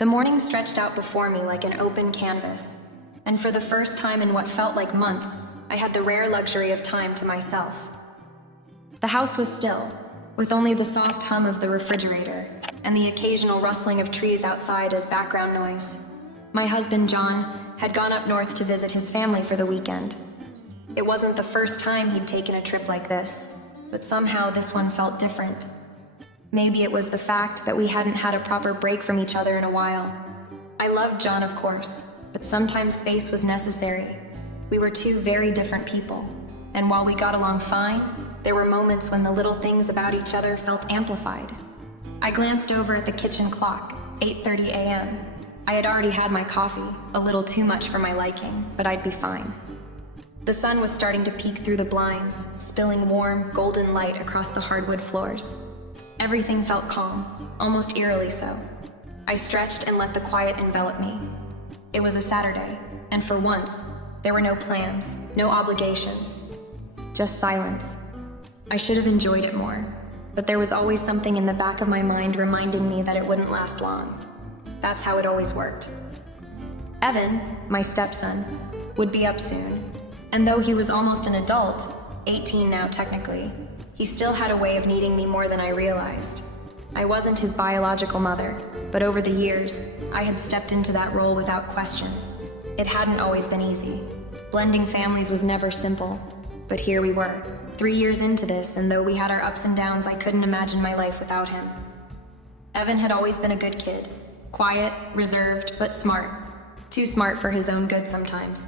The morning stretched out before me like an open canvas, and for the first time in what felt like months, I had the rare luxury of time to myself. The house was still, with only the soft hum of the refrigerator and the occasional rustling of trees outside as background noise. My husband, John, had gone up north to visit his family for the weekend. It wasn't the first time he'd taken a trip like this, but somehow this one felt different. Maybe it was the fact that we hadn't had a proper break from each other in a while. I loved John, of course, but sometimes space was necessary. We were two very different people, and while we got along fine, there were moments when the little things about each other felt amplified. I glanced over at the kitchen clock, 8:30 a.m. I had already had my coffee, a little too much for my liking, but I'd be fine. The sun was starting to peek through the blinds, spilling warm, golden light across the hardwood floors. Everything felt calm, almost eerily so. I stretched and let the quiet envelop me. It was a Saturday, and for once, there were no plans, no obligations, just silence. I should have enjoyed it more, but there was always something in the back of my mind reminding me that it wouldn't last long. That's how it always worked. Evan, my stepson, would be up soon, and though he was almost an adult, 18 now technically, he still had a way of needing me more than I realized. I wasn't his biological mother, but over the years, I had stepped into that role without question. It hadn't always been easy. Blending families was never simple, but here we were, 3 years into this, and though we had our ups and downs, I couldn't imagine my life without him. Evan had always been a good kid, quiet, reserved, but smart. Too smart for his own good sometimes.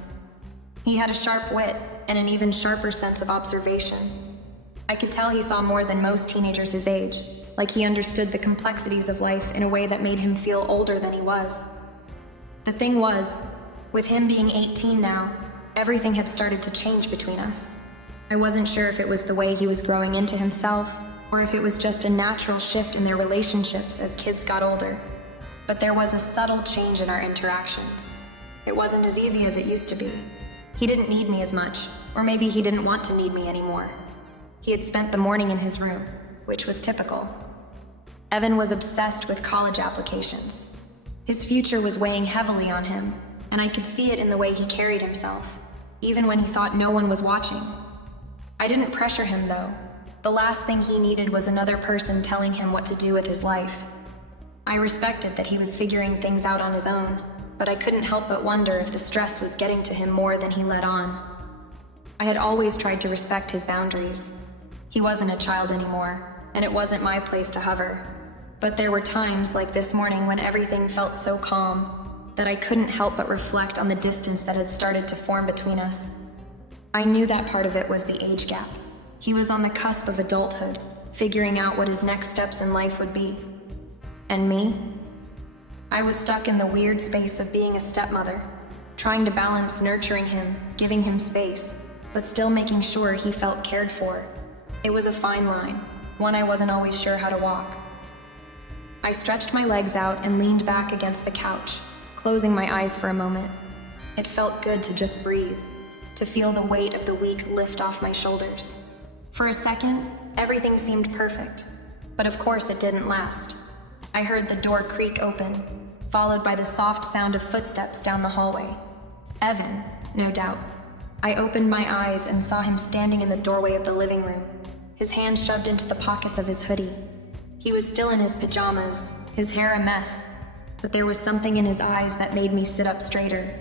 He had a sharp wit and an even sharper sense of observation. I could tell he saw more than most teenagers his age, like he understood the complexities of life in a way that made him feel older than he was. The thing was, with him being 18 now, everything had started to change between us. I wasn't sure if it was the way he was growing into himself, or if it was just a natural shift in their relationships as kids got older. But there was a subtle change in our interactions. It wasn't as easy as it used to be. He didn't need me as much, or maybe he didn't want to need me anymore. He had spent the morning in his room, which was typical. Evan was obsessed with college applications. His future was weighing heavily on him, and I could see it in the way he carried himself, even when he thought no one was watching. I didn't pressure him, though. The last thing he needed was another person telling him what to do with his life. I respected that he was figuring things out on his own, but I couldn't help but wonder if the stress was getting to him more than he let on. I had always tried to respect his boundaries. He wasn't a child anymore, and it wasn't my place to hover. But there were times, like this morning, when everything felt so calm that I couldn't help but reflect on the distance that had started to form between us. I knew that part of it was the age gap. He was on the cusp of adulthood, figuring out what his next steps in life would be. And me? I was stuck in the weird space of being a stepmother, trying to balance nurturing him, giving him space, but still making sure he felt cared for. It was a fine line, one I wasn't always sure how to walk. I stretched my legs out and leaned back against the couch, closing my eyes for a moment. It felt good to just breathe, to feel the weight of the week lift off my shoulders. For a second, everything seemed perfect, but of course it didn't last. I heard the door creak open, followed by the soft sound of footsteps down the hallway. Evan, no doubt. I opened my eyes and saw him standing in the doorway of the living room, his hands shoved into the pockets of his hoodie. He was still in his pajamas, his hair a mess, but there was something in his eyes that made me sit up straighter.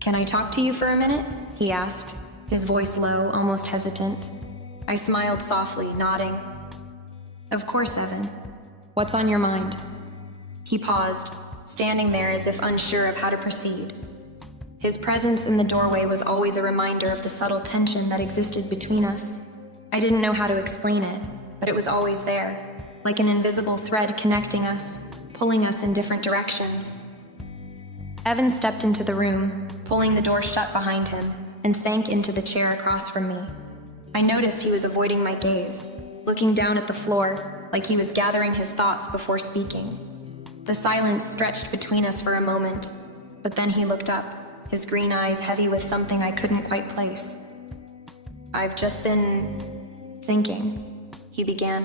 "Can I talk to you for a minute?" he asked, his voice low, almost hesitant. I smiled softly, nodding. "Of course, Evan. What's on your mind?" He paused, standing there as if unsure of how to proceed. His presence in the doorway was always a reminder of the subtle tension that existed between us. I didn't know how to explain it, but it was always there, like an invisible thread connecting us, pulling us in different directions. Evan stepped into the room, pulling the door shut behind him, and sank into the chair across from me. I noticed he was avoiding my gaze, looking down at the floor, like he was gathering his thoughts before speaking. The silence stretched between us for a moment, but then he looked up, his green eyes heavy with something I couldn't quite place. "I've just been thinking," he began,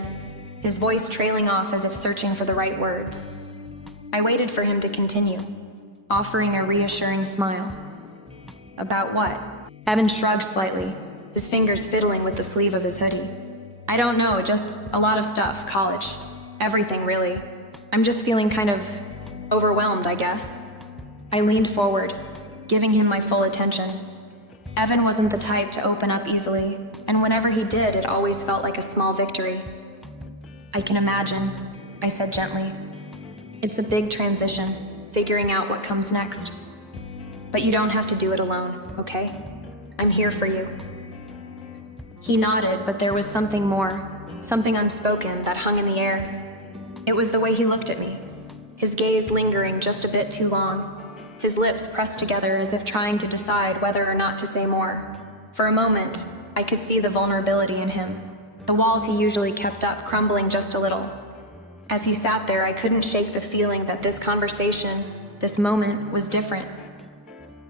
his voice trailing off as if searching for the right words. I waited for him to continue, offering a reassuring smile. About what? Evan shrugged slightly, his fingers fiddling with the sleeve of his hoodie. I don't know, just a lot of stuff, college. Everything, really. I'm just feeling kind of overwhelmed, I guess. I leaned forward, giving him my full attention. Evan wasn't the type to open up easily, and whenever he did, it always felt like a small victory. I can imagine, I said gently. It's a big transition, figuring out what comes next. But you don't have to do it alone, okay? I'm here for you. He nodded, but there was something more, something unspoken that hung in the air. It was the way he looked at me, his gaze lingering just a bit too long, his lips pressed together as if trying to decide whether or not to say more. For a moment, I could see the vulnerability in him, the walls he usually kept up crumbling just a little. As he sat there, I couldn't shake the feeling that this conversation, this moment, was different.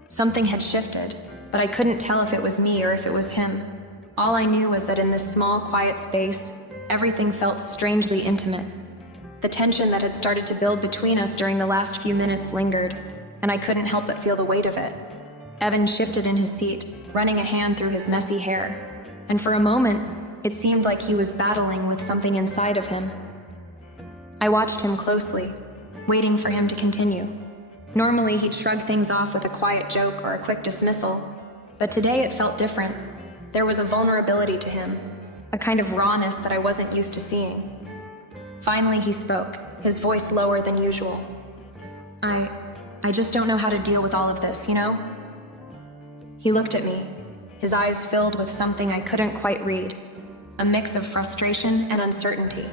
Something had shifted, but I couldn't tell if it was me or if it was him. All I knew was that in this small, quiet space, everything felt strangely intimate. The tension that had started to build between us during the last few minutes lingered, and I couldn't help but feel the weight of it. Evan shifted in his seat, running a hand through his messy hair, and for a moment, it seemed like he was battling with something inside of him. I watched him closely, waiting for him to continue. Normally, he'd shrug things off with a quiet joke or a quick dismissal, but today it felt different. There was a vulnerability to him, a kind of rawness that I wasn't used to seeing. Finally, he spoke, his voice lower than usual. I just don't know how to deal with all of this, you know? He looked at me, his eyes filled with something I couldn't quite read, a mix of frustration and uncertainty.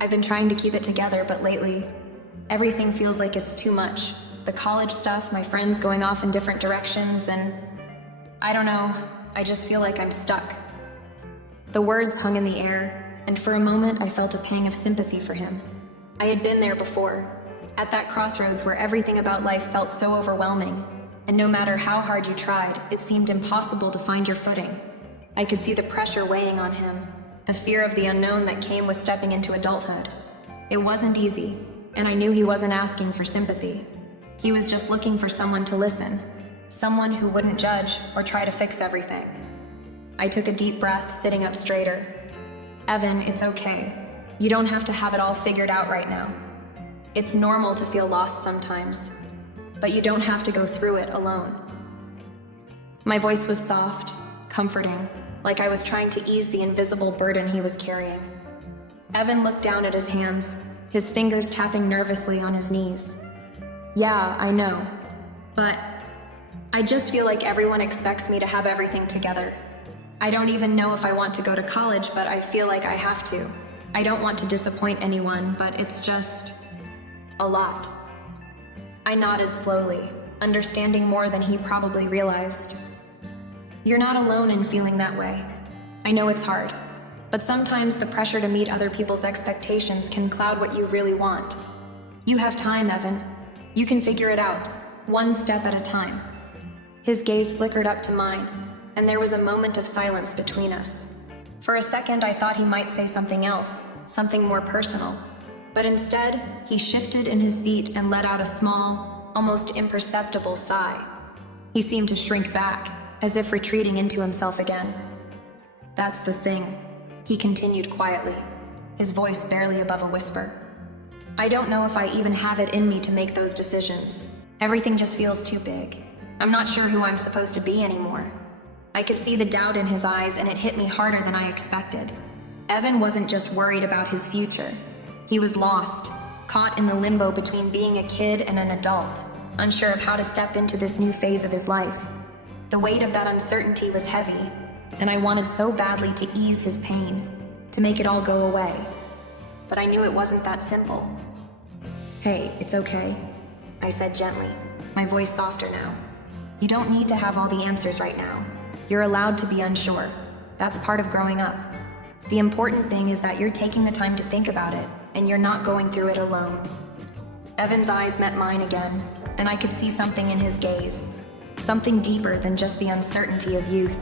I've been trying to keep it together, but lately, everything feels like it's too much. The college stuff, my friends going off in different directions, and I don't know, I just feel like I'm stuck. The words hung in the air, and for a moment I felt a pang of sympathy for him. I had been there before, at that crossroads where everything about life felt so overwhelming, and no matter how hard you tried, it seemed impossible to find your footing. I could see the pressure weighing on him, the fear of the unknown that came with stepping into adulthood. It wasn't easy, and I knew he wasn't asking for sympathy. He was just looking for someone to listen, someone who wouldn't judge or try to fix everything. I took a deep breath, sitting up straighter. Evan, it's okay. You don't have to have it all figured out right now. It's normal to feel lost sometimes, but you don't have to go through it alone. My voice was soft, comforting, like I was trying to ease the invisible burden he was carrying. Evan looked down at his hands, his fingers tapping nervously on his knees. Yeah, I know, but I just feel like everyone expects me to have everything together. I don't even know if I want to go to college, but I feel like I have to. I don't want to disappoint anyone, but it's just a lot. I nodded slowly, understanding more than he probably realized. You're not alone in feeling that way. I know it's hard, but sometimes the pressure to meet other people's expectations can cloud what you really want. You have time, Evan. You can figure it out, one step at a time. His gaze flickered up to mine, and there was a moment of silence between us. For a second, I thought he might say something else, something more personal. But instead, he shifted in his seat and let out a small, almost imperceptible sigh. He seemed to shrink back, as if retreating into himself again. That's the thing, he continued quietly, his voice barely above a whisper. I don't know if I even have it in me to make those decisions. Everything just feels too big. I'm not sure who I'm supposed to be anymore. I could see the doubt in his eyes, and it hit me harder than I expected. Evan wasn't just worried about his future. He was lost, caught in the limbo between being a kid and an adult, unsure of how to step into this new phase of his life. The weight of that uncertainty was heavy, and I wanted so badly to ease his pain, to make it all go away. But I knew it wasn't that simple. Hey, it's okay, I said gently, my voice softer now. You don't need to have all the answers right now. You're allowed to be unsure. That's part of growing up. The important thing is that you're taking the time to think about it, and you're not going through it alone. Evan's eyes met mine again, and I could see something in his gaze, something deeper than just the uncertainty of youth.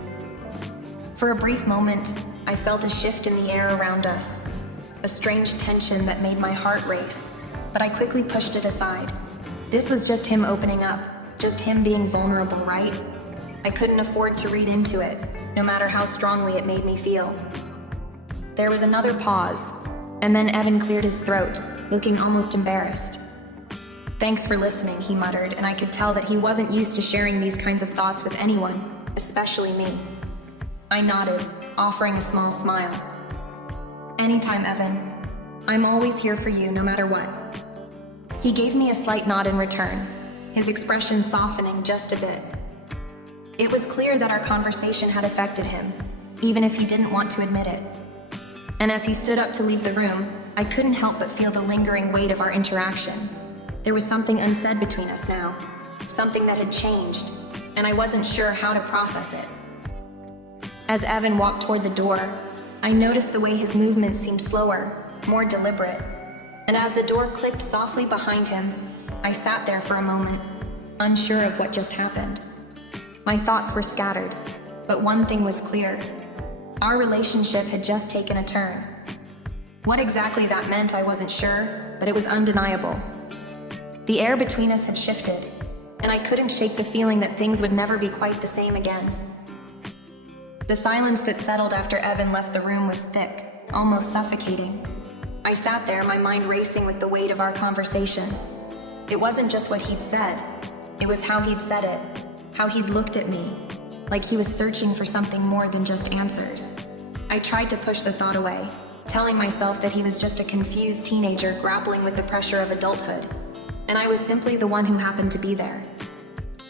For a brief moment, I felt a shift in the air around us, a strange tension that made my heart race, but I quickly pushed it aside. This was just him opening up, just him being vulnerable, right? I couldn't afford to read into it, no matter how strongly it made me feel. There was another pause, and then Evan cleared his throat, looking almost embarrassed. "Thanks for listening," he muttered, and I could tell that he wasn't used to sharing these kinds of thoughts with anyone, especially me. I nodded, offering a small smile. "Anytime, Evan. I'm always here for you, no matter what." He gave me a slight nod in return, his expression softening just a bit. It was clear that our conversation had affected him, even if he didn't want to admit it. And as he stood up to leave the room, I couldn't help but feel the lingering weight of our interaction. There was something unsaid between us now, something that had changed, and I wasn't sure how to process it. As Evan walked toward the door, I noticed the way his movements seemed slower, more deliberate, and as the door clicked softly behind him, I sat there for a moment, unsure of what just happened. My thoughts were scattered, but one thing was clear. Our relationship had just taken a turn. What exactly that meant, I wasn't sure, but it was undeniable. The air between us had shifted, and I couldn't shake the feeling that things would never be quite the same again. The silence that settled after Evan left the room was thick, almost suffocating. I sat there, my mind racing with the weight of our conversation. It wasn't just what he'd said, it was how he'd said it, how he'd looked at me, like he was searching for something more than just answers. I tried to push the thought away, telling myself that he was just a confused teenager grappling with the pressure of adulthood, and I was simply the one who happened to be there.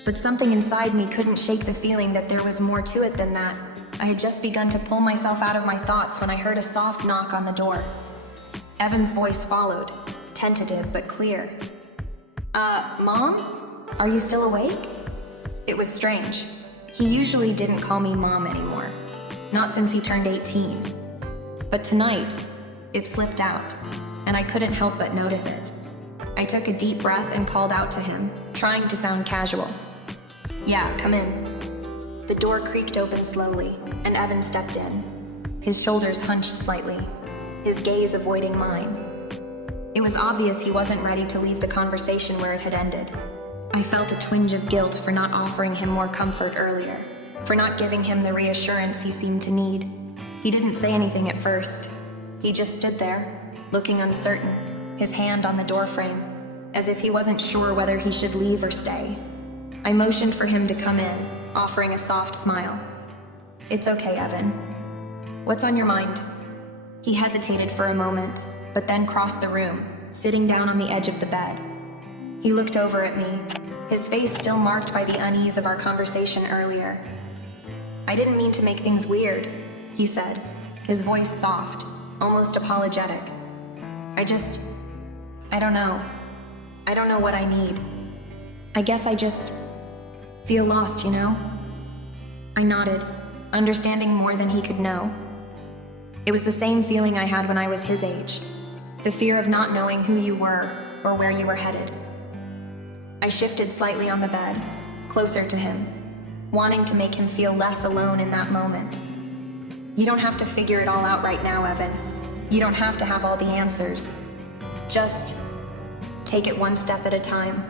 But something inside me couldn't shake the feeling that there was more to it than that. I had just begun to pull myself out of my thoughts when I heard a soft knock on the door. Evan's voice followed, tentative but clear. Mom? Are you still awake?" It was strange. He usually didn't call me Mom anymore, not since he turned 18. But tonight, it slipped out, and I couldn't help but notice it. I took a deep breath and called out to him, trying to sound casual. "Yeah, come in." The door creaked open slowly, and Evan stepped in, his shoulders hunched slightly, his gaze avoiding mine. It was obvious he wasn't ready to leave the conversation where it had ended. I felt a twinge of guilt for not offering him more comfort earlier, for not giving him the reassurance he seemed to need. He didn't say anything at first. He just stood there, looking uncertain, his hand on the doorframe, as if he wasn't sure whether he should leave or stay. I motioned for him to come in, offering a soft smile. "It's okay, Evan. What's on your mind?" He hesitated for a moment, but then crossed the room, sitting down on the edge of the bed. He looked over at me, his face still marked by the unease of our conversation earlier. "I didn't mean to make things weird," he said, his voice soft, almost apologetic. I don't know. I don't know what I need. I guess I just feel lost, you know?" I nodded, understanding more than he could know. It was the same feeling I had when I was his age, the fear of not knowing who you were or where you were headed. I shifted slightly on the bed, closer to him, wanting to make him feel less alone in that moment. "You don't have to figure it all out right now, Evan. You don't have to have all the answers. Just take it one step at a time.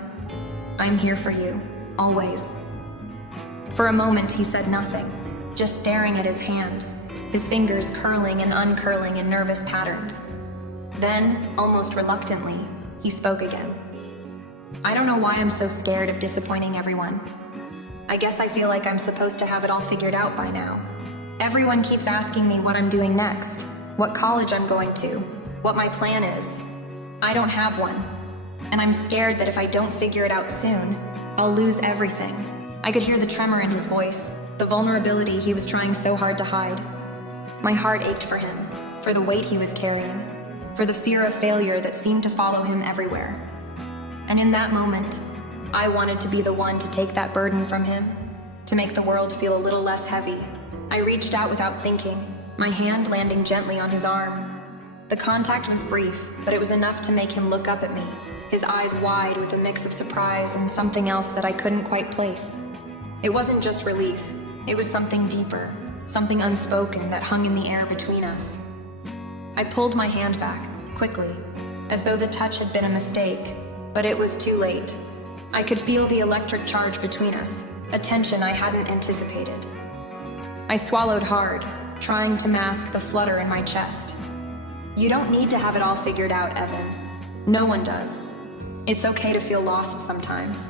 I'm here for you, always." For a moment, he said nothing, just staring at his hands, his fingers curling and uncurling in nervous patterns. Then, almost reluctantly, he spoke again. "I don't know why I'm so scared of disappointing everyone. I guess I feel like I'm supposed to have it all figured out by now. Everyone keeps asking me what I'm doing next, what college I'm going to, what my plan is. I don't have one, and I'm scared that if I don't figure it out soon, I'll lose everything." I could hear the tremor in his voice, the vulnerability he was trying so hard to hide. My heart ached for him, for the weight he was carrying, for the fear of failure that seemed to follow him everywhere. And in that moment, I wanted to be the one to take that burden from him, to make the world feel a little less heavy. I reached out without thinking, my hand landing gently on his arm. The contact was brief, but it was enough to make him look up at me, his eyes wide with a mix of surprise and something else that I couldn't quite place. It wasn't just relief, it was something deeper, something unspoken that hung in the air between us. I pulled my hand back, quickly, as though the touch had been a mistake, but it was too late. I could feel the electric charge between us, a tension I hadn't anticipated. I swallowed hard, trying to mask the flutter in my chest. You don't need to have it all figured out, Evan. No one does. It's okay to feel lost sometimes.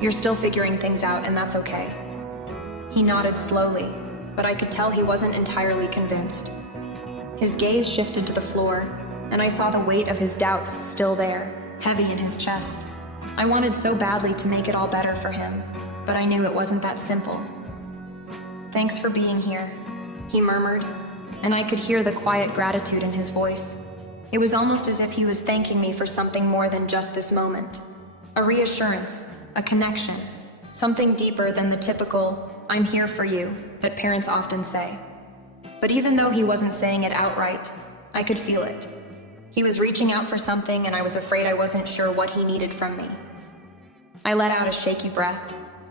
You're still figuring things out, and that's okay. He nodded slowly, but I could tell he wasn't entirely convinced. His gaze shifted to the floor, and I saw the weight of his doubts still there, heavy in his chest. I wanted so badly to make it all better for him, but I knew it wasn't that simple. "Thanks for being here," he murmured, and I could hear the quiet gratitude in his voice. It was almost as if he was thanking me for something more than just this moment. A reassurance, a connection, something deeper than the typical, "I'm here for you," that parents often say. But even though he wasn't saying it outright, I could feel it. He was reaching out for something, and I was afraid I wasn't sure what he needed from me. I let out a shaky breath,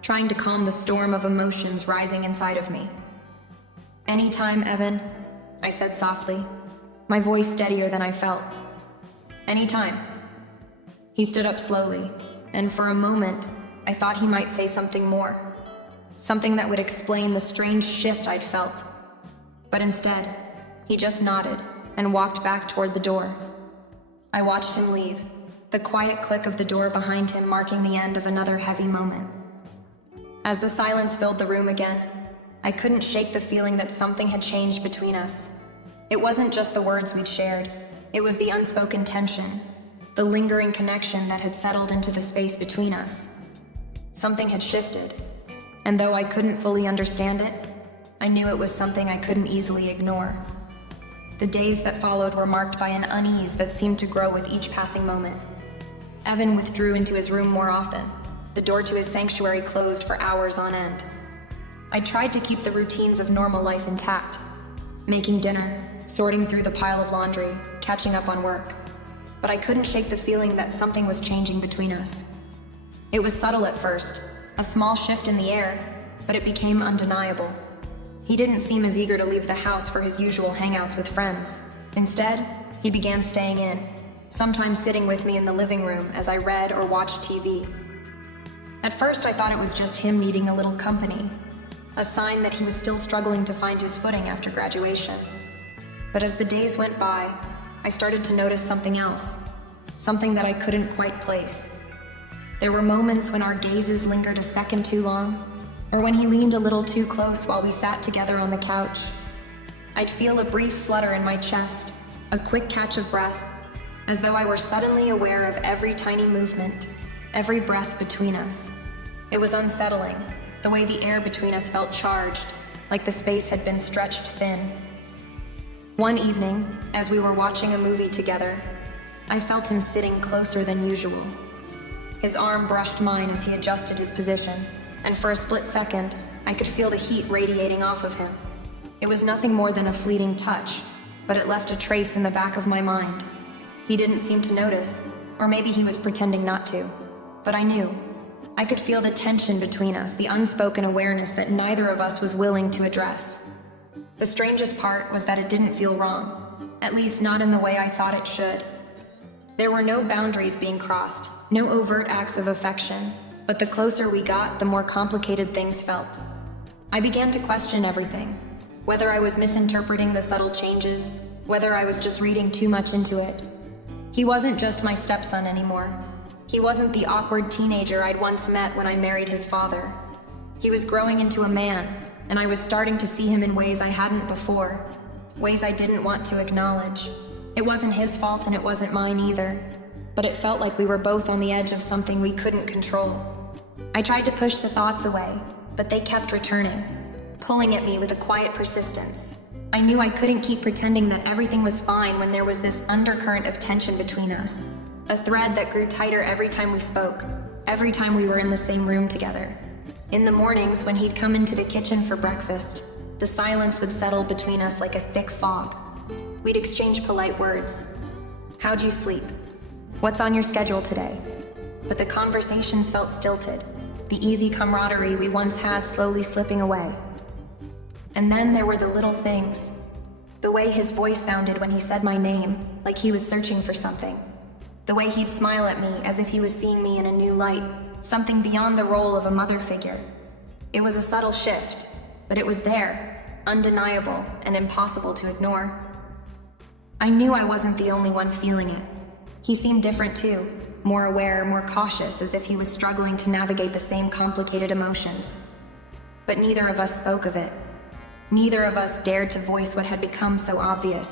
trying to calm the storm of emotions rising inside of me. "Anytime, Evan," I said softly, my voice steadier than I felt. "Anytime." He stood up slowly, and for a moment, I thought he might say something more. Something that would explain the strange shift I'd felt. But instead, he just nodded and walked back toward the door. I watched him leave, the quiet click of the door behind him marking the end of another heavy moment. As the silence filled the room again, I couldn't shake the feeling that something had changed between us. It wasn't just the words we'd shared, it was the unspoken tension, the lingering connection that had settled into the space between us. Something had shifted, and though I couldn't fully understand it, I knew it was something I couldn't easily ignore. The days that followed were marked by an unease that seemed to grow with each passing moment. Evan withdrew into his room more often, the door to his sanctuary closed for hours on end. I tried to keep the routines of normal life intact, making dinner, sorting through the pile of laundry, catching up on work. But I couldn't shake the feeling that something was changing between us. It was subtle at first, a small shift in the air, but it became undeniable. He didn't seem as eager to leave the house for his usual hangouts with friends. Instead, he began staying in, sometimes sitting with me in the living room as I read or watched TV. At first, I thought it was just him needing a little company, a sign that he was still struggling to find his footing after graduation. But as the days went by, I started to notice something else, something that I couldn't quite place. There were moments when our gazes lingered a second too long, or when he leaned a little too close while we sat together on the couch. I'd feel a brief flutter in my chest, a quick catch of breath, as though I were suddenly aware of every tiny movement, every breath between us. It was unsettling, the way the air between us felt charged, like the space had been stretched thin. One evening, as we were watching a movie together, I felt him sitting closer than usual. His arm brushed mine as he adjusted his position, and for a split second, I could feel the heat radiating off of him. It was nothing more than a fleeting touch, but it left a trace in the back of my mind. He didn't seem to notice, or maybe he was pretending not to, but I knew. I could feel the tension between us, the unspoken awareness that neither of us was willing to address. The strangest part was that it didn't feel wrong, at least not in the way I thought it should. There were no boundaries being crossed, no overt acts of affection, but the closer we got, the more complicated things felt. I began to question everything, whether I was misinterpreting the subtle changes, whether I was just reading too much into it. He wasn't just my stepson anymore. He wasn't the awkward teenager I'd once met when I married his father. He was growing into a man, and I was starting to see him in ways I hadn't before, ways I didn't want to acknowledge. It wasn't his fault and it wasn't mine either, but it felt like we were both on the edge of something we couldn't control. I tried to push the thoughts away, but they kept returning, pulling at me with a quiet persistence. I knew I couldn't keep pretending that everything was fine when there was this undercurrent of tension between us, a thread that grew tighter every time we spoke, every time we were in the same room together. In the mornings when he'd come into the kitchen for breakfast, the silence would settle between us like a thick fog. We'd exchange polite words. "How'd you sleep? What's on your schedule today?" But the conversations felt stilted, the easy camaraderie we once had slowly slipping away. And then there were the little things. The way his voice sounded when he said my name, like he was searching for something. The way he'd smile at me as if he was seeing me in a new light, something beyond the role of a mother figure. It was a subtle shift, but it was there, undeniable and impossible to ignore. I knew I wasn't the only one feeling it. He seemed different too, more aware, more cautious, as if he was struggling to navigate the same complicated emotions. But neither of us spoke of it. Neither of us dared to voice what had become so obvious.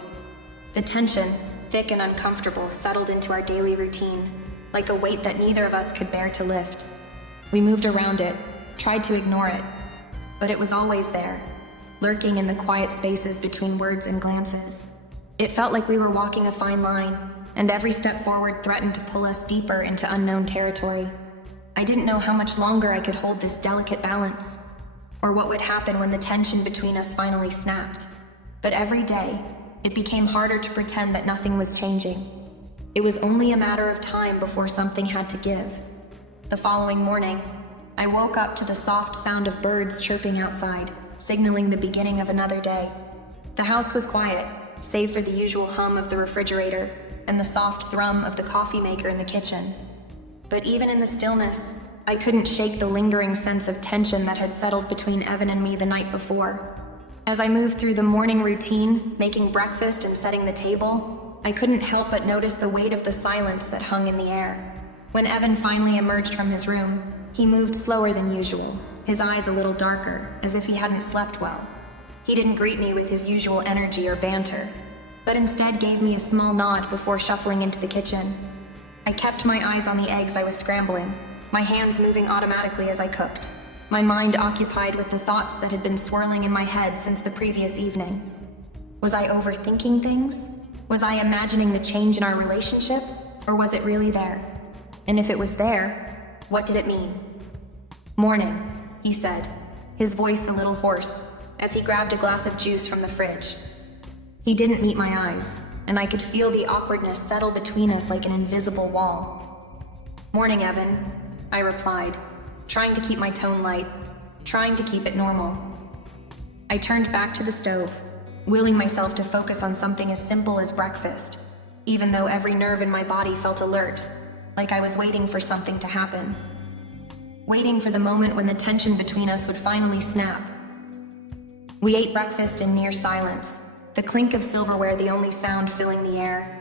The tension, thick and uncomfortable, settled into our daily routine, like a weight that neither of us could bear to lift. We moved around it, tried to ignore it, but it was always there, lurking in the quiet spaces between words and glances. It felt like we were walking a fine line, and every step forward threatened to pull us deeper into unknown territory. I didn't know how much longer I could hold this delicate balance, or what would happen when the tension between us finally snapped. But every day, it became harder to pretend that nothing was changing. It was only a matter of time before something had to give. The following morning, I woke up to the soft sound of birds chirping outside, signaling the beginning of another day. The house was quiet, save for the usual hum of the refrigerator and the soft thrum of the coffee maker in the kitchen. But even in the stillness, I couldn't shake the lingering sense of tension that had settled between Evan and me the night before. As I moved through the morning routine, making breakfast and setting the table, I couldn't help but notice the weight of the silence that hung in the air. When Evan finally emerged from his room, he moved slower than usual, his eyes a little darker, as if he hadn't slept well. He didn't greet me with his usual energy or banter, but instead gave me a small nod before shuffling into the kitchen. I kept my eyes on the eggs I was scrambling, my hands moving automatically as I cooked, my mind occupied with the thoughts that had been swirling in my head since the previous evening. Was I overthinking things? Was I imagining the change in our relationship? Or was it really there? And if it was there, what did it mean? "Morning," he said, his voice a little hoarse, as he grabbed a glass of juice from the fridge. He didn't meet my eyes, and I could feel the awkwardness settle between us like an invisible wall. "Morning, Evan," I replied, trying to keep my tone light, trying to keep it normal. I turned back to the stove, willing myself to focus on something as simple as breakfast, even though every nerve in my body felt alert, like I was waiting for something to happen. Waiting for the moment when the tension between us would finally snap. We ate breakfast in near silence, the clink of silverware the only sound filling the air.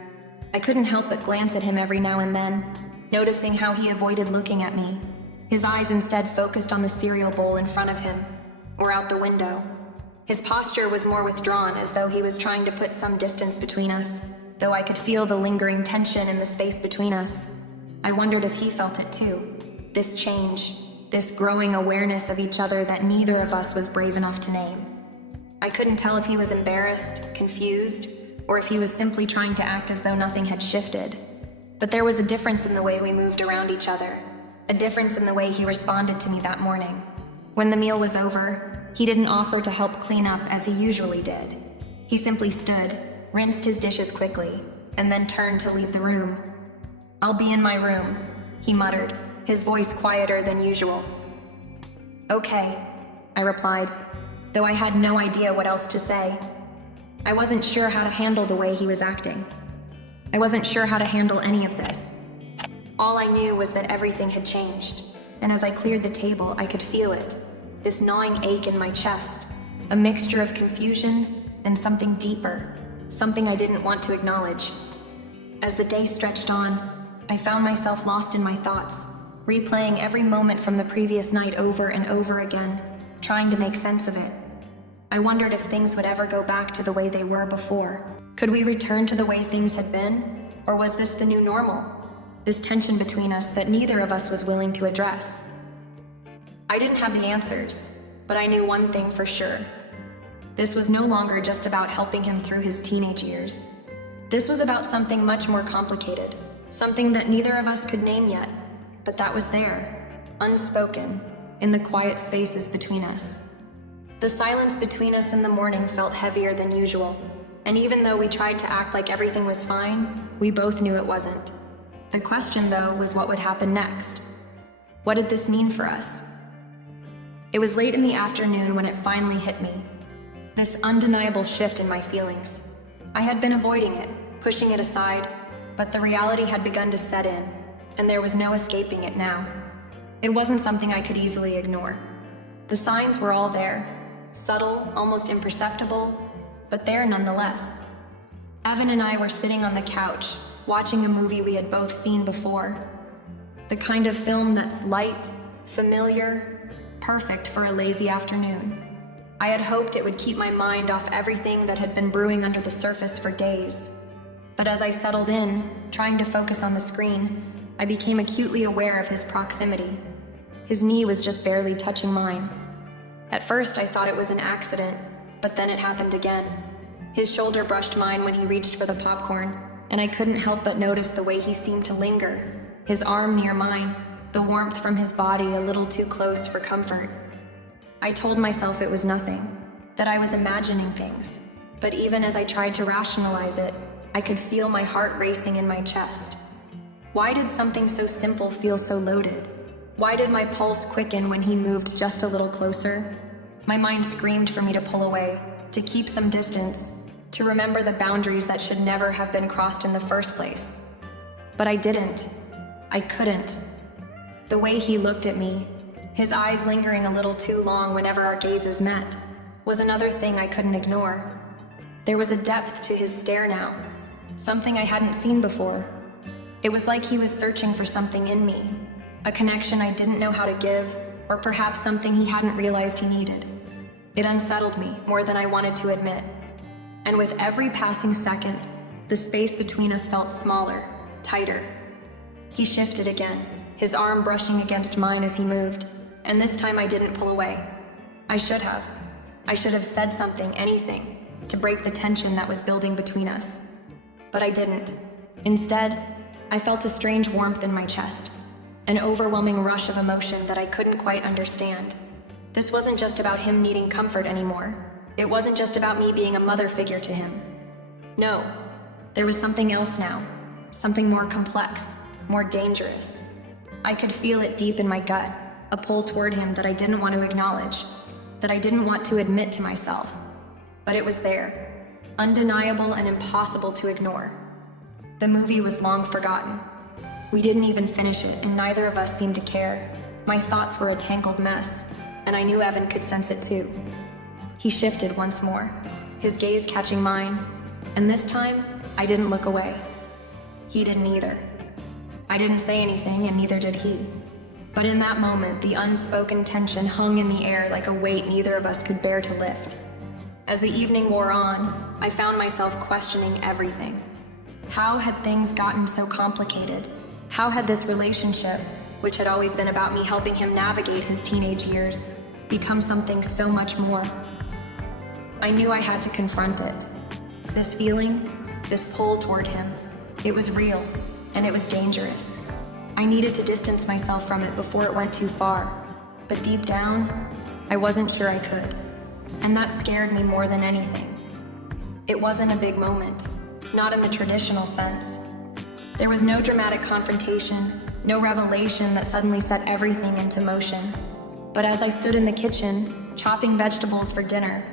I couldn't help but glance at him every now and then, noticing how he avoided looking at me. His eyes instead focused on the cereal bowl in front of him, or out the window. His posture was more withdrawn, as though he was trying to put some distance between us, though I could feel the lingering tension in the space between us. I wondered if he felt it too. This change, this growing awareness of each other that neither of us was brave enough to name. I couldn't tell if he was embarrassed, confused, or if he was simply trying to act as though nothing had shifted. But there was a difference in the way we moved around each other, a difference in the way he responded to me that morning. When the meal was over, he didn't offer to help clean up as he usually did. He simply stood, rinsed his dishes quickly, and then turned to leave the room. "I'll be in my room," he muttered, his voice quieter than usual. "Okay," I replied, though I had no idea what else to say. I wasn't sure how to handle the way he was acting. I wasn't sure how to handle any of this. All I knew was that everything had changed, and as I cleared the table, I could feel it, this gnawing ache in my chest, a mixture of confusion and something deeper, something I didn't want to acknowledge. As the day stretched on, I found myself lost in my thoughts, replaying every moment from the previous night over and over again, trying to make sense of it. I wondered if things would ever go back to the way they were before. Could we return to the way things had been? Or was this the new normal? This tension between us that neither of us was willing to address. I didn't have the answers, but I knew one thing for sure. This was no longer just about helping him through his teenage years. This was about something much more complicated, something that neither of us could name yet, but that was there, unspoken, in the quiet spaces between us. The silence between us in the morning felt heavier than usual, and even though we tried to act like everything was fine, we both knew it wasn't. The question, though, was what would happen next. What did this mean for us? It was late in the afternoon when it finally hit me. This undeniable shift in my feelings. I had been avoiding it, pushing it aside, But the reality had begun to set in, and there was no escaping it now. It wasn't something I could easily ignore. The signs were all there, subtle, almost imperceptible, but there nonetheless. Evan and I were sitting on the couch, watching a movie we had both seen before. The kind of film that's light, familiar, perfect for a lazy afternoon. I had hoped it would keep my mind off everything that had been brewing under the surface for days. But as I settled in, trying to focus on the screen, I became acutely aware of his proximity. His knee was just barely touching mine. At first, I thought it was an accident, but then it happened again. His shoulder brushed mine when he reached for the popcorn, and I couldn't help but notice the way he seemed to linger, his arm near mine, the warmth from his body a little too close for comfort. I told myself it was nothing, that I was imagining things, but even as I tried to rationalize it, I could feel my heart racing in my chest. Why did something so simple feel so loaded? Why did my pulse quicken when he moved just a little closer? My mind screamed for me to pull away, to keep some distance, to remember the boundaries that should never have been crossed in the first place. But I didn't. I couldn't. The way he looked at me, his eyes lingering a little too long whenever our gazes met, was another thing I couldn't ignore. There was a depth to his stare now, something I hadn't seen before. It was like he was searching for something in me, a connection I didn't know how to give, or perhaps something he hadn't realized he needed. It unsettled me more than I wanted to admit. And with every passing second, the space between us felt smaller, tighter. He shifted again, his arm brushing against mine as he moved, and this time I didn't pull away. I should have. I should have said something, anything, to break the tension that was building between us. But I didn't. Instead, I felt a strange warmth in my chest, an overwhelming rush of emotion that I couldn't quite understand. This wasn't just about him needing comfort anymore. It wasn't just about me being a mother figure to him. No, there was something else now, something more complex, more dangerous. I could feel it deep in my gut, a pull toward him that I didn't want to acknowledge, that I didn't want to admit to myself. But it was there, undeniable and impossible to ignore. The movie was long forgotten. We didn't even finish it, and neither of us seemed to care. My thoughts were a tangled mess, and I knew Evan could sense it too. He shifted once more, his gaze catching mine, and this time, I didn't look away. He didn't either. I didn't say anything, and neither did he. But in that moment, the unspoken tension hung in the air like a weight neither of us could bear to lift. As the evening wore on, I found myself questioning everything. How had things gotten so complicated? How had this relationship, which had always been about me helping him navigate his teenage years, become something so much more? I knew I had to confront it. This feeling, this pull toward him, it was real, and it was dangerous. I needed to distance myself from it before it went too far, but deep down, I wasn't sure I could, and that scared me more than anything. It wasn't a big moment, not in the traditional sense. There was no dramatic confrontation, no revelation that suddenly set everything into motion. But as I stood in the kitchen, chopping vegetables for dinner,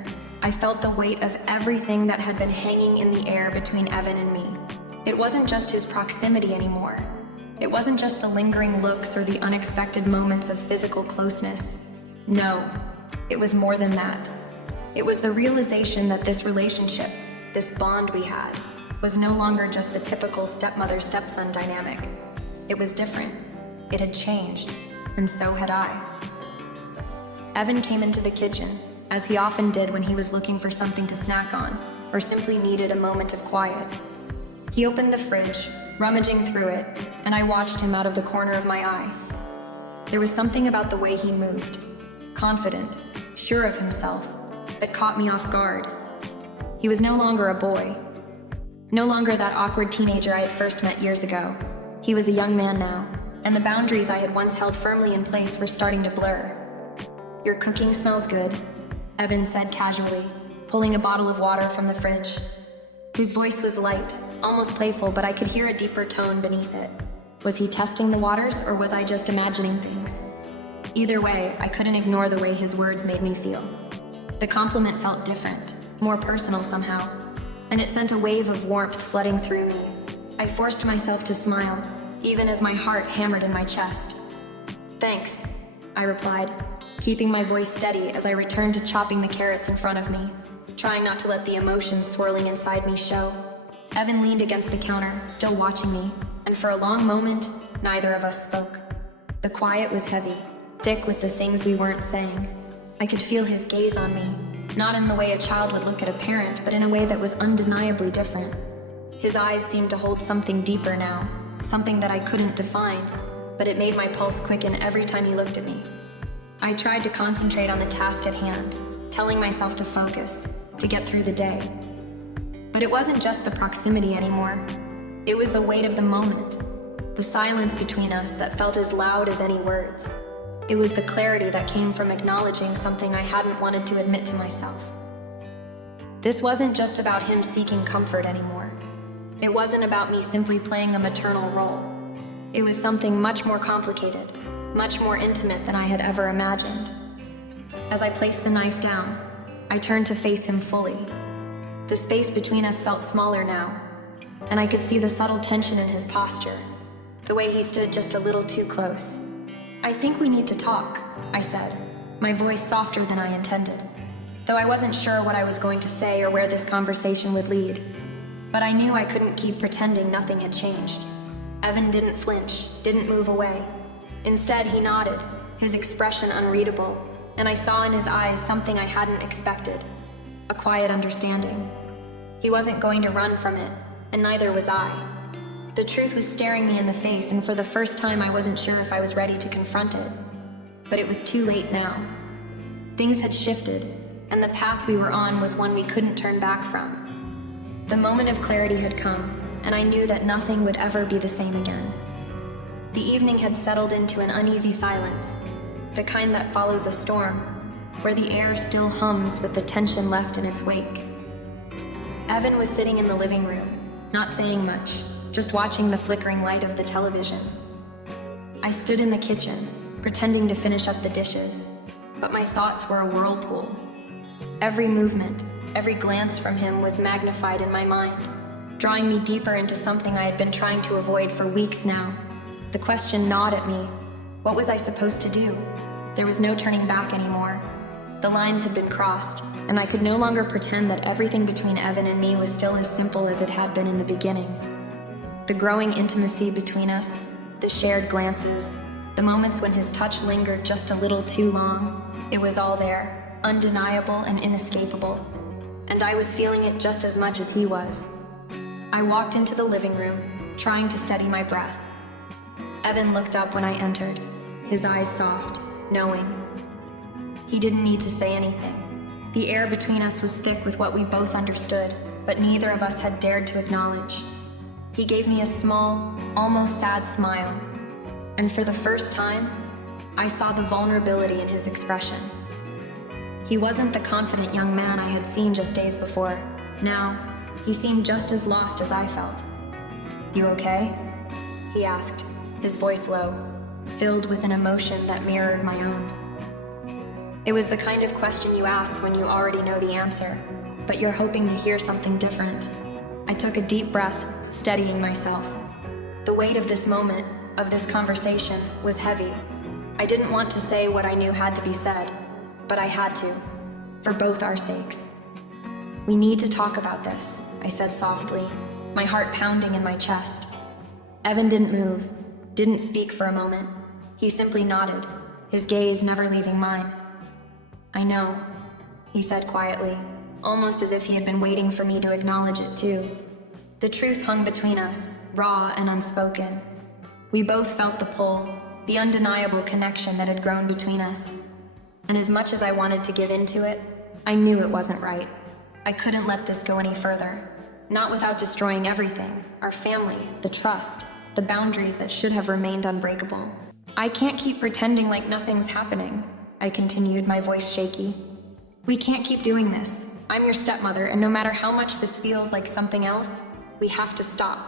I felt the weight of everything that had been hanging in the air between Evan and me. It wasn't just his proximity anymore. It wasn't just the lingering looks or the unexpected moments of physical closeness. No, it was more than that. It was the realization that this relationship, this bond we had, was no longer just the typical stepmother-stepson dynamic. It was different. It had changed, and so had I. Evan came into the kitchen, as he often did when he was looking for something to snack on, or simply needed a moment of quiet. He opened the fridge, rummaging through it, and I watched him out of the corner of my eye. There was something about the way he moved, confident, sure of himself, that caught me off guard. He was no longer a boy, no longer that awkward teenager I had first met years ago. He was a young man now, and the boundaries I had once held firmly in place were starting to blur. "Your cooking smells good," Evan said casually, pulling a bottle of water from the fridge. His voice was light, almost playful, but I could hear a deeper tone beneath it. Was he testing the waters, or was I just imagining things? Either way, I couldn't ignore the way his words made me feel. The compliment felt different, more personal somehow, and it sent a wave of warmth flooding through me. I forced myself to smile, even as my heart hammered in my chest. "Thanks," I replied, keeping my voice steady as I returned to chopping the carrots in front of me, trying not to let the emotions swirling inside me show. Evan leaned against the counter, still watching me, and for a long moment, neither of us spoke. The quiet was heavy, thick with the things we weren't saying. I could feel his gaze on me, not in the way a child would look at a parent, but in a way that was undeniably different. His eyes seemed to hold something deeper now, something that I couldn't define, but it made my pulse quicken every time he looked at me. I tried to concentrate on the task at hand, telling myself to focus, to get through the day. But it wasn't just the proximity anymore. It was the weight of the moment, the silence between us that felt as loud as any words. It was the clarity that came from acknowledging something I hadn't wanted to admit to myself. This wasn't just about him seeking comfort anymore. It wasn't about me simply playing a maternal role. It was something much more complicated, much more intimate than I had ever imagined. As I placed the knife down, I turned to face him fully. The space between us felt smaller now, and I could see the subtle tension in his posture, the way he stood just a little too close. "I think we need to talk," I said, my voice softer than I intended, though I wasn't sure what I was going to say or where this conversation would lead. But I knew I couldn't keep pretending nothing had changed. Evan didn't flinch, didn't move away. Instead, he nodded, his expression unreadable, and I saw in his eyes something I hadn't expected, a quiet understanding. He wasn't going to run from it, and neither was I. The truth was staring me in the face, and for the first time I wasn't sure if I was ready to confront it. But it was too late now. Things had shifted, and the path we were on was one we couldn't turn back from. The moment of clarity had come, and I knew that nothing would ever be the same again. The evening had settled into an uneasy silence, the kind that follows a storm, where the air still hums with the tension left in its wake. Evan was sitting in the living room, not saying much, just watching the flickering light of the television. I stood in the kitchen, pretending to finish up the dishes, but my thoughts were a whirlpool. Every movement, every glance from him was magnified in my mind, drawing me deeper into something I had been trying to avoid for weeks now. The question gnawed at me. What was I supposed to do? There was no turning back anymore. The lines had been crossed, and I could no longer pretend that everything between Evan and me was still as simple as it had been in the beginning. The growing intimacy between us, the shared glances, the moments when his touch lingered just a little too long, it was all there, undeniable and inescapable. And I was feeling it just as much as he was. I walked into the living room, trying to steady my breath. Evan looked up when I entered, his eyes soft, knowing. He didn't need to say anything. The air between us was thick with what we both understood, but neither of us had dared to acknowledge. He gave me a small, almost sad smile, and for the first time, I saw the vulnerability in his expression. He wasn't the confident young man I had seen just days before. Now, he seemed just as lost as I felt. "You okay?" he asked, his voice low, filled with an emotion that mirrored my own. It was the kind of question you ask when you already know the answer, but you're hoping to hear something different. I took a deep breath, steadying myself. The weight of this moment, of this conversation, was heavy. I didn't want to say what I knew had to be said, but I had to, for both our sakes. "We need to talk about this," I said softly, my heart pounding in my chest. Evan didn't move, didn't speak for a moment. He simply nodded, his gaze never leaving mine. "I know," he said quietly, almost as if he had been waiting for me to acknowledge it too. The truth hung between us, raw and unspoken. We both felt the pull, the undeniable connection that had grown between us. And as much as I wanted to give into it, I knew it wasn't right. I couldn't let this go any further, not without destroying everything, our family, the trust, the boundaries that should have remained unbreakable. "I can't keep pretending like nothing's happening," I continued, my voice shaky. "We can't keep doing this. I'm your stepmother, and no matter how much this feels like something else, we have to stop."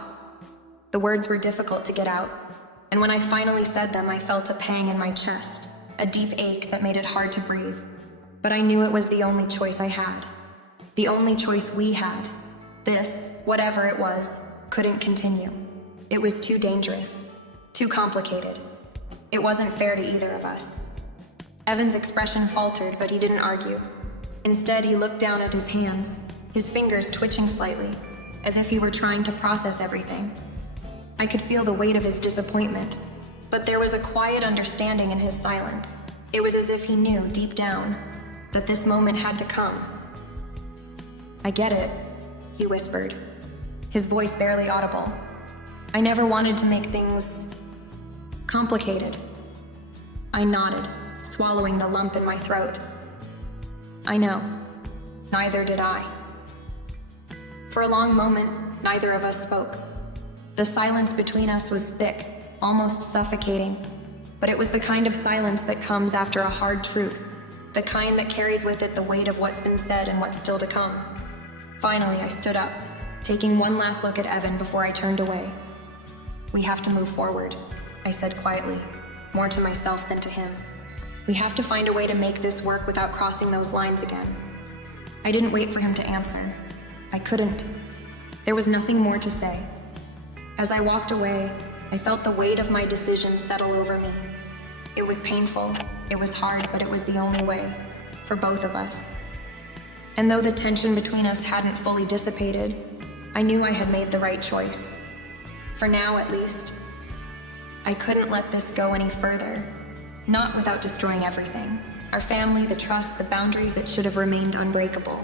The words were difficult to get out, and when I finally said them, I felt a pang in my chest, a deep ache that made it hard to breathe. But I knew it was the only choice I had. The only choice we had. This, whatever it was, couldn't continue. It was too dangerous, too complicated. It wasn't fair to either of us. Evan's expression faltered, but he didn't argue. Instead, he looked down at his hands, his fingers twitching slightly, as if he were trying to process everything. I could feel the weight of his disappointment, but there was a quiet understanding in his silence. It was as if he knew, deep down, that this moment had to come. "I get it," he whispered, his voice barely audible. "I never wanted to make things complicated." I nodded, swallowing the lump in my throat. "I know. Neither did I." For a long moment, neither of us spoke. The silence between us was thick, almost suffocating, but it was the kind of silence that comes after a hard truth, the kind that carries with it the weight of what's been said and what's still to come. Finally, I stood up, taking one last look at Evan before I turned away. "We have to move forward," I said quietly, more to myself than to him. "We have to find a way to make this work without crossing those lines again." I didn't wait for him to answer. I couldn't. There was nothing more to say. As I walked away, I felt the weight of my decision settle over me. It was painful, it was hard, but it was the only way, for both of us. And though the tension between us hadn't fully dissipated, I knew I had made the right choice. For now, at least. I couldn't let this go any further. Not without destroying everything. Our family, the trust, the boundaries that should have remained unbreakable.